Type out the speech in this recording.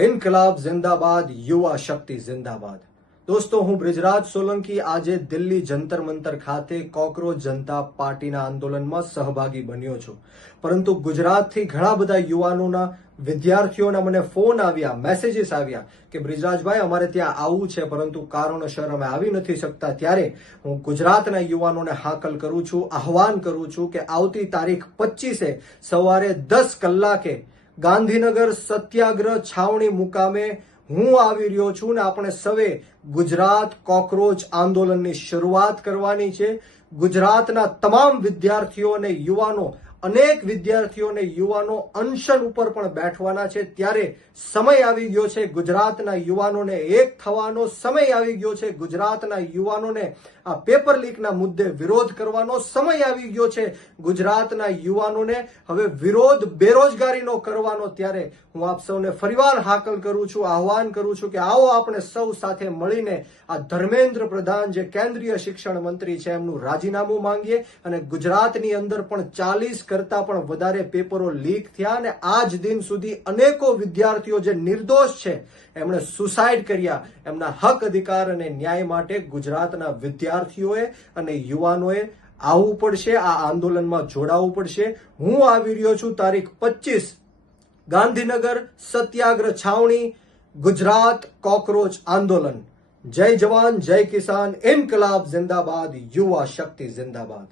ઇન્કલાબ જિંદાબાદ, યુવા શક્તિ જિંદાબાદ। દોસ્તો, હું બ્રિજરાજ સોલંકી આજે દિલ્હી જંતર મંતર ખાતે કોકરોચ જનતા પાર્ટીના આંદોલનમાં સહભાગી બન્યો છું। પરંતુ ગુજરાતથી ઘણા બધા યુવાનોના વિદ્યાર્થીઓના મને ફોન આવ્યા, મેસેજીસ આવ્યા કે બ્રિજરાજભાઈ અમારે ત્યાં આવવું છે પરંતુ કારણોસર અમે આવી નથી શકતા। ત્યારે હું ગુજરાતના યુવાનોને હાકલ કરું છું, આહવાન કરું છું કે આવતી તારીખ 25 સવારે 10 કલાકે ગાંધીનગર સત્યાગ્રહ છાવણી મુકામે હું આવી રહ્યો છું ને આપણે સૌએ ગુજરાત કોકરોચ આંદોલનની શરૂઆત કરવાની છે। ગુજરાતના તમામ વિદ્યાર્થીઓ અને યુવાનો, અનેક વિદ્યાર્થીઓ અને યુવાનો અનશન ઉપર પણ બેઠવાના છે। ત્યારે સમય આવી ગયો છે ગુજરાતના યુવાનોને એક થવાનો, સમય આવી ગયો છે ગુજરાતના યુવાનોને આ પેપર લીકના મુદ્દે વિરોધ કરવાનો સમય આવી ગયો છે। ગુજરાતના યુવાનોને હવે વિરોધ બેરોજગારીનો કરવાનો। ત્યારે હું આપ સૌને ફરીવાર હાકલ કરું છું, આહવાન કરું છું કે આવો આપણે સૌ સાથે મળીને આ ધર્મેન્દ્ર પ્રધાન જે કેન્દ્રીય શિક્ષણ મંત્રી છે એમનું રાજીનામું માંગીએ। અને ગુજરાતની અંદર પણ 40 કરતા પણ વધારે પેપરો લીક થયા અને આજ દિન સુધી અનેકો વિદ્યાર્થીઓ જે નિર્દોષ છે એમણે સુસાઇડ કર્યા। એમના હક, અધિકાર અને ન્યાય માટે ગુજરાતના વિદ્યાર્થીઓએ અને યુવાનોએ આવવું પડશે, આ આંદોલનમાં જોડાવવું પડશે। હું આવી રહ્યો છું તારીખ 25 ગાંધીનગર સત્યાગ્રહ છાવણી, ગુજરાત કોકરોચ આંદોલન। જય જવાન, જય કિસાન, ઇન્કલાબ જિંદાબાદ, યુવા શક્તિ જિંદાબાદ।